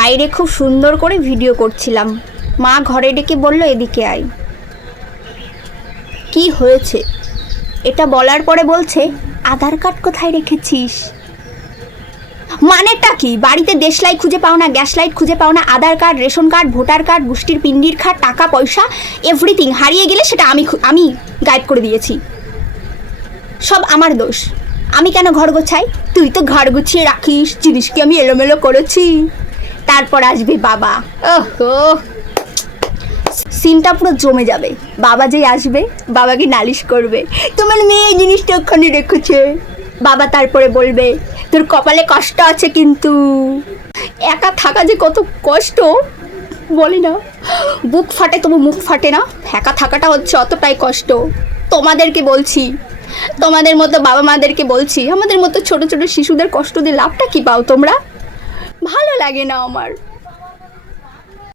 বাইরে খুব সুন্দর করে ভিডিও করছিলাম, মা ঘরে ডেকে বলল এদিকে আয়। কি হয়েছে এটা বলার পরে বলছে আধার কার্ড কোথায় রেখেছিস। মানেটা কি? বাড়িতে দেশলাই খুঁজে পাও না, গ্যাস লাইট খুঁজে পাও না, Aadhaar card, ration card, voter card, গোষ্ঠীর পিন্ডির কার্ড, টাকা পয়সা এভরিথিং হারিয়ে গেলে সেটা আমি গাইড করে দিয়েছি। সব আমার দোষ। আমি কেন ঘর গোছাই? তুই তো ঘর গুছিয়ে রাখিস, জিনিস কি আমি এলোমেলো করেছি? তারপর আসবে বাবা, ওহো সিনটা পুরো জমে যাবে। বাবা যেই আসবে বাবাকে নালিশ করবে, তোমার মেয়ে এই জিনিসটা ওখানে রেখেছে। বাবা তারপরে বলবে তোর কপালে কষ্ট আছে, কিন্তু একা থাকা যে কত কষ্ট বলি না, বুক ফাটে তবু মুখ ফাটে না, একা থাকাটা হচ্ছে অতটাই কষ্ট। তোমাদেরকে বলছি, তোমাদের মতো বাবা মাদেরকে বলছি, আমাদের মতো ছোট ছোট শিশুদের কষ্ট দিয়ে লাভটা কি পাও তোমরা? ভালো লাগে না আমার।